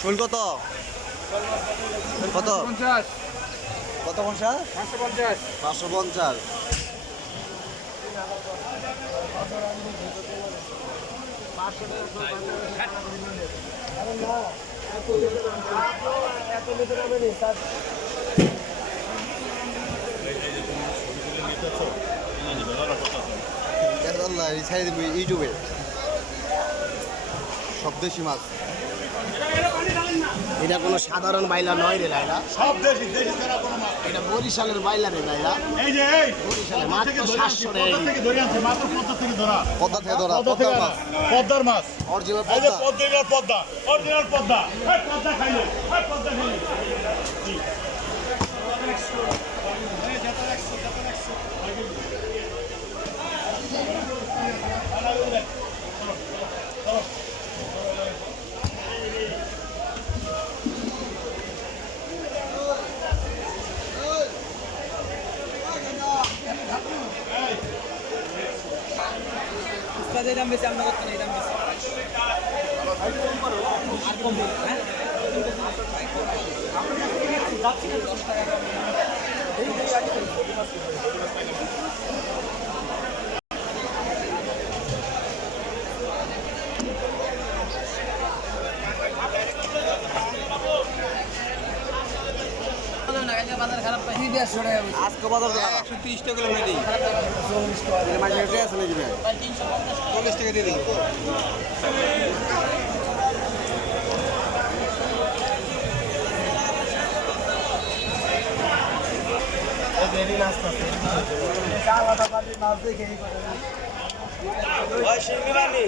শোল কত কত 50 কত পয়সা 550 550 ইউটিউবে সব দেশি মাছ এটা কোনো সাধারণ বাইলা নয় রে লাইলা, সব দেশি দেশি ছাড়া কোনো মাছ এটা বরিশালের বাইলা রে লাইলা। এই যে এই বরিশালে মাত্র 700 টাকা পদ্মা থেকে ধরে আনছি মাত্র পদ্মা থেকে ধরা পদ্মা থেকে ধরা পদ্মা থেকে পদ্মার আনা। মাছ পদ্মার মাছ অরিজিনাল এই যে পদ্মা পদ্মা অরিজিনাল পদ্মা এই পদ্মা খাইলে এই পদ্মা খাইলে জি। উস্তাদের দাম বেশি আমরা করতে না এই দাম বেশি আর কম বল হ্যাঁ যাচ্ছি না 10 টাকা এই বাজার খারাপ পাই 150 টাকা আজকে বাজার 130 টাকা কিলো নেই মাছ রেটে আছে নাকি ভাই 40 টাকা দিয়ে দিই দেরি নাস্তা আলাদা পাতি মাছ দেখে এই করে ভাই শিঙ্গি বানি